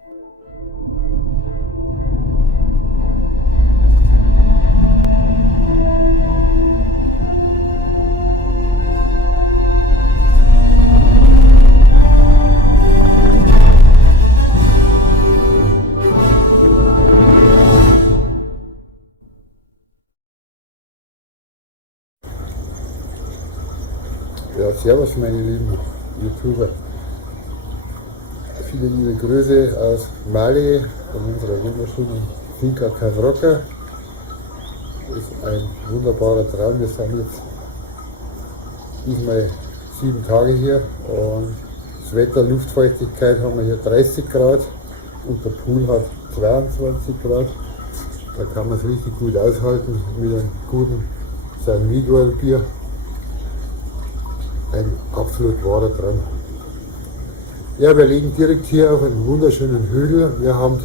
Ja, servus meine lieben YouTuber. Viele liebe Grüße aus Mali von unserer wunderschönen Finca Casroca. Das ist ein wunderbarer Traum. Wir sind jetzt diesmal 7 Tage hier und das Wetter, Luftfeuchtigkeit haben wir hier 30 Grad und der Pool hat 22 Grad. Da kann man es richtig gut aushalten mit einem guten San Miguel Bier. Ein absolut wahrer Traum. Ja, wir liegen direkt hier auf einem wunderschönen Hügel. Wir haben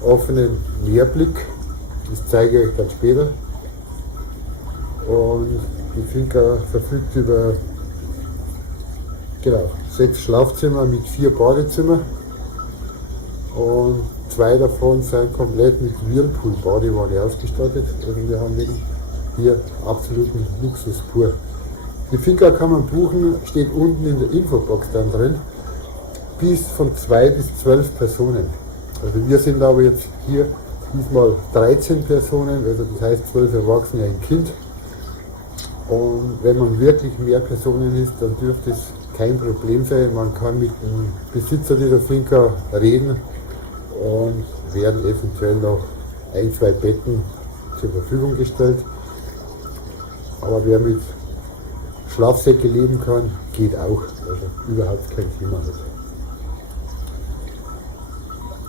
offenen Meerblick. Das zeige ich euch dann später. Und die Finca verfügt über 6 Schlafzimmer mit 4 Badezimmern. Und 2 davon sind komplett mit Whirlpool-Badewanne ausgestattet. Also wir haben wirklich hier absoluten Luxus pur. Die Finca kann man buchen, steht unten in der Infobox dann drin, bis von 2 bis 12 Personen. Also wir sind aber jetzt hier diesmal 13 Personen, also das heißt 12 Erwachsene, ein Kind. Und wenn man wirklich mehr Personen ist, dann dürfte es kein Problem sein. Man kann mit dem Besitzer dieser Finca reden und werden eventuell noch 1, 2 Betten zur Verfügung gestellt. Aber wer mit Schlafsäcke leben kann, geht auch, also überhaupt kein Thema mit.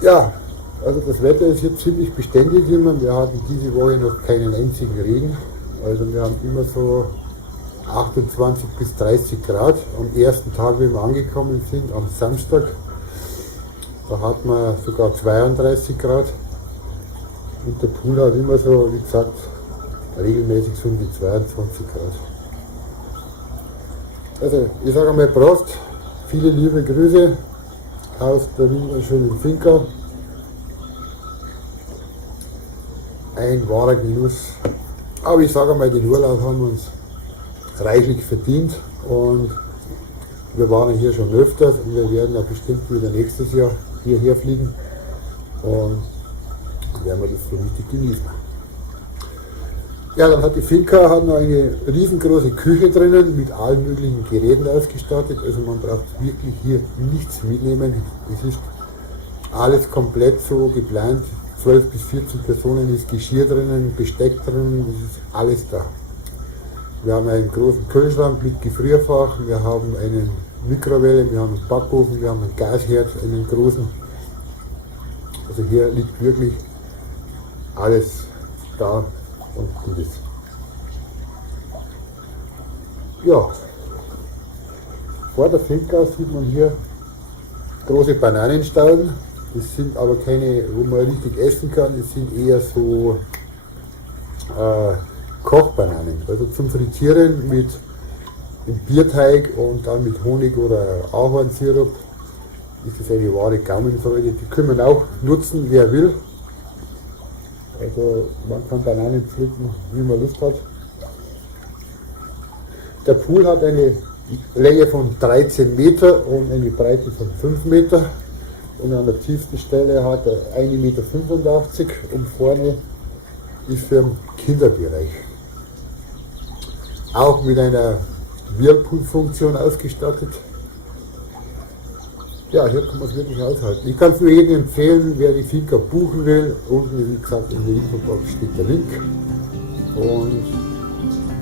Ja, also das Wetter ist hier ziemlich beständig immer. Wir hatten diese Woche noch keinen einzigen Regen, also wir haben immer so 28 bis 30 Grad. Am ersten Tag, wenn wir angekommen sind, am Samstag, da hatten wir sogar 32 Grad und der Pool hat immer so, wie gesagt, regelmäßig so um die 22 Grad. Also ich sage einmal Prost, viele liebe Grüße aus der wunderschönen Finca. Ein wahrer Genuss. Aber ich sage einmal, den Urlaub haben wir uns reichlich verdient und wir waren hier schon öfters und wir werden ja bestimmt wieder nächstes Jahr hierher fliegen und werden wir das so richtig genießen. Ja, dann hat die Finca noch eine riesengroße Küche drinnen mit allen möglichen Geräten ausgestattet. Also man braucht wirklich hier nichts mitnehmen. Es ist alles komplett so geplant. 12 bis 14 Personen ist Geschirr drinnen, Besteck drinnen, das ist alles da. Wir haben einen großen Kühlschrank mit Gefrierfach, wir haben eine Mikrowelle, wir haben einen Backofen, wir haben einen Gasherd, einen großen. Also hier liegt wirklich alles da. Und Gutes. Ja, vor der Finca sieht man hier große Bananenstauden. Das sind aber keine, wo man richtig essen kann, das sind eher so Kochbananen. Also zum Frittieren mit dem Bierteig und dann mit Honig oder Ahornsirup ist das eine wahre Gaumenfreude. Die können wir auch nutzen, wer will. Also man kann Bananen pflücken, wie man Lust hat. Der Pool hat eine Länge von 13 Meter und eine Breite von 5 Meter. Und an der tiefsten Stelle hat er 1,85 Meter und vorne ist für den Kinderbereich. Auch mit einer Whirlpool-Funktion ausgestattet. Ja, hier kann man es wirklich aushalten. Ich kann es nur jedem empfehlen, wer die Finca buchen will. Unten, wie gesagt, in der Infobox steht der Link. Und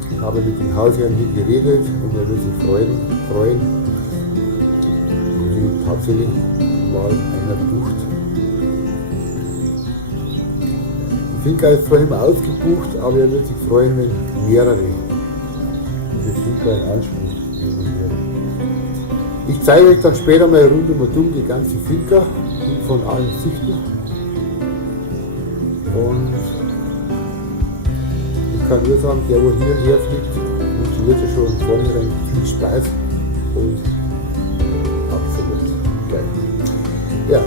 ich habe mit dem Hausherrn hier geredet und er wird sich freuen, wenn tatsächlich mal einer bucht. Die Finca ist zwar immer ausgebucht, aber er wird sich freuen, wenn mehrere diese Finca in Anspruch nehmen werden. Ich zeige euch dann später mal rundum und um die ganze Finca von allen Sichten. Und ich kann nur sagen, der wo hierher fliegt, wünscht ja schon vornherein viel Spaß und absolut geil. Ja,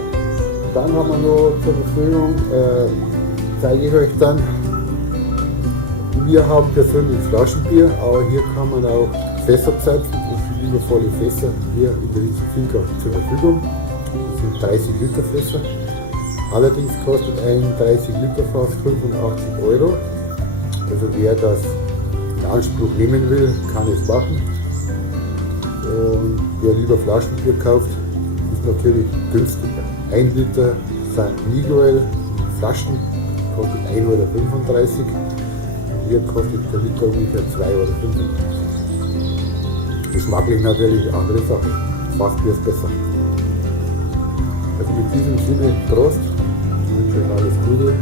dann haben wir noch zur Verfügung, zeige ich euch dann, wir haben persönlich Flaschenbier, aber hier kann man auch Fässer zapfen und die liebevolle Fässer hier in der Finca zur Verfügung. Das sind 30 Liter Fässer. Allerdings kostet ein 30 Liter Fass 85 Euro. Also wer das in Anspruch nehmen will, kann es machen. Und wer lieber Flaschenbier kauft, ist natürlich günstiger. 1 Liter St. Miguel Flaschen kostet 1,35 Euro. Hier kostet der Liter ungefähr 2,35 Euro. Geschmacklich natürlich eine andere Sache. Fassbier ist besser. Also mit diesem Sinne, Prost. Ich wünsche euch alles Gute.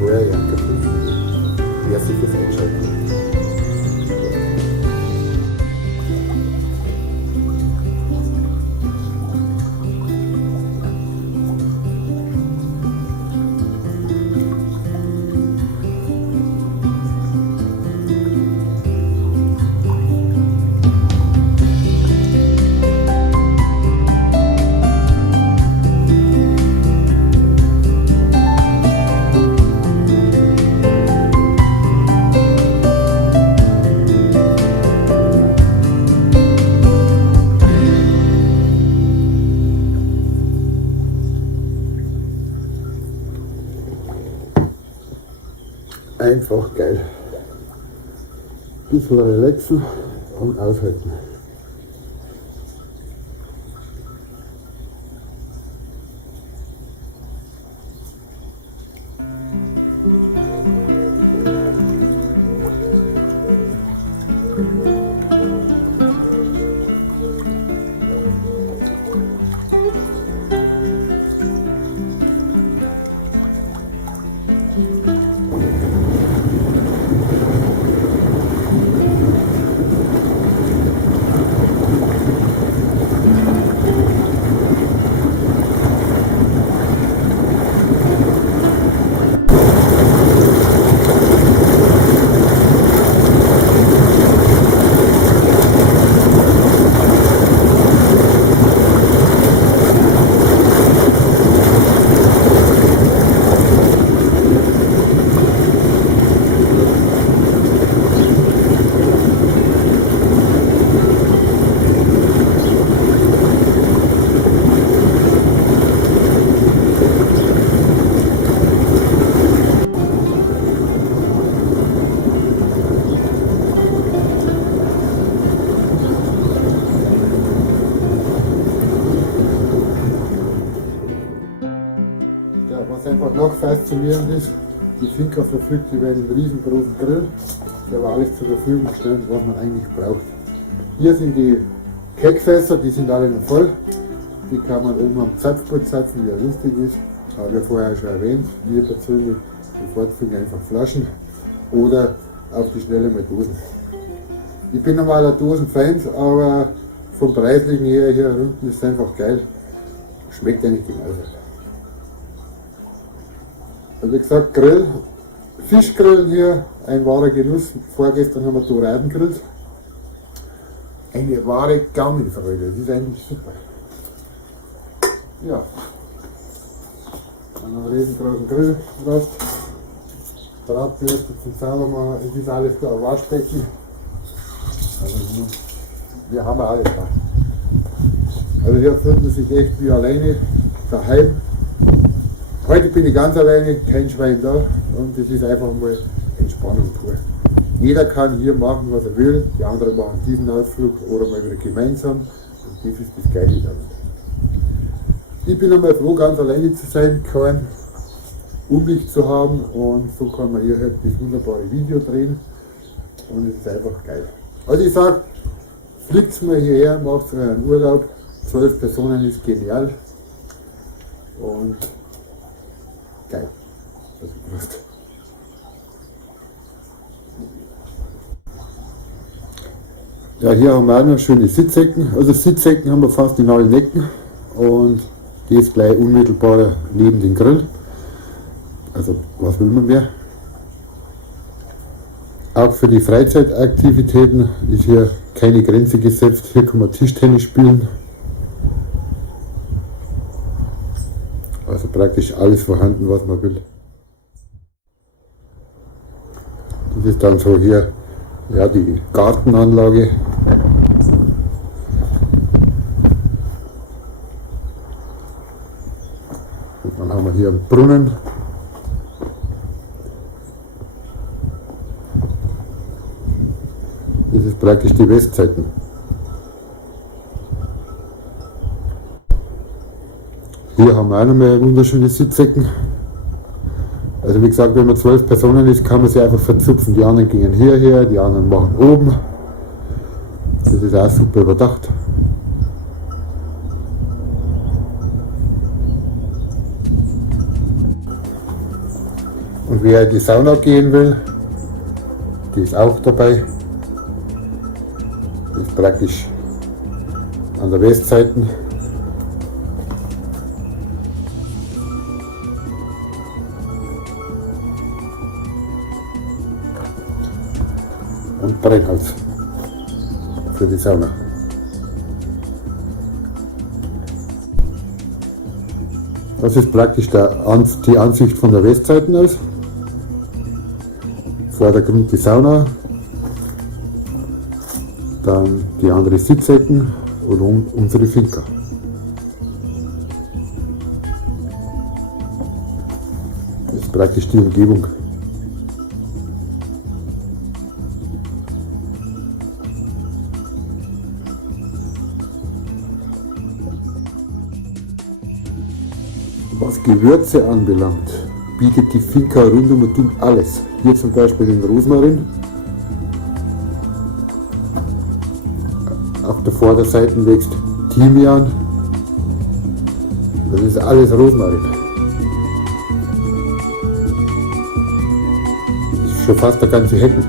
Euer Janka Fünfmiegel. Merci fürs Einschalten. Einfach geil. Bisschen relaxen und aushalten. Was einfach noch faszinierend ist, die Finca verfügt über einen riesengroßen Grill, der aber alles zur Verfügung stellt, was man eigentlich braucht. Hier sind die Keckfässer, die sind alle noch voll. Die kann man oben am Zapfboot zapfen, wie er lustig ist. Habe ich ja vorher schon erwähnt. Wir persönlich bevorzugen einfach Flaschen oder auf die Schnelle mal Dosen. Ich bin normaler Dosen-Fan, aber vom Preislichen her hier unten ist es einfach geil. Schmeckt eigentlich genauso. Also wie gesagt, Grill, Fischgrillen hier, ein wahrer Genuss. Vorgestern haben wir Doraden gegrillt. Eine wahre Gaumenfreude, das ist eigentlich super. Ja, einen riesengroßen Grillrost, Bratbürste zum Saubermachen, es ist alles da, Waschbecken. Also wir haben alles da. Also hier fühlt man sich echt wie alleine daheim. Heute bin ich ganz alleine, kein Schwein da und das ist einfach mal Entspannung pur. Jeder kann hier machen, was er will, die anderen machen diesen Ausflug oder mal wieder gemeinsam und das ist das Geile daran. Ich bin einmal froh, ganz alleine zu sein, kein Umlicht zu haben und so kann man hier halt das wunderbare Video drehen und es ist einfach geil. Also ich sage, fliegt mal hierher, macht einen Urlaub, 12 Personen ist genial und geil. Das ist Lust. Ja, hier haben wir auch noch schöne Sitzecken. Also Sitzecken haben wir fast in allen Ecken und die ist gleich unmittelbar neben dem Grill. Also was will man mehr? Auch für die Freizeitaktivitäten ist hier keine Grenze gesetzt. Hier kann man Tischtennis spielen. Also praktisch alles vorhanden, was man will. Das ist dann so hier, ja, die Gartenanlage. Und dann haben wir hier einen Brunnen. Das ist praktisch die Westseiten. Hier haben wir auch noch mal wunderschöne Sitzecken. Also wie gesagt, wenn man 12 Personen ist, kann man sie einfach verzupfen. Die anderen gehen hierher, die anderen machen oben. Das ist auch super überdacht. Und wer in die Sauna gehen will, die ist auch dabei. Die ist praktisch an der Westseite. Und Brennholz für die Sauna. Das ist praktisch die Ansicht von der Westseite aus. Vordergrund die Sauna, dann die andere Sitzecken und unsere Finca. Das ist praktisch die Umgebung. Was Gewürze anbelangt, bietet die Finca rund um und um alles. Hier zum Beispiel den Rosmarin. Auf der Vorderseite wächst Thymian. Das ist alles Rosmarin. Das ist schon fast der ganze Hecken.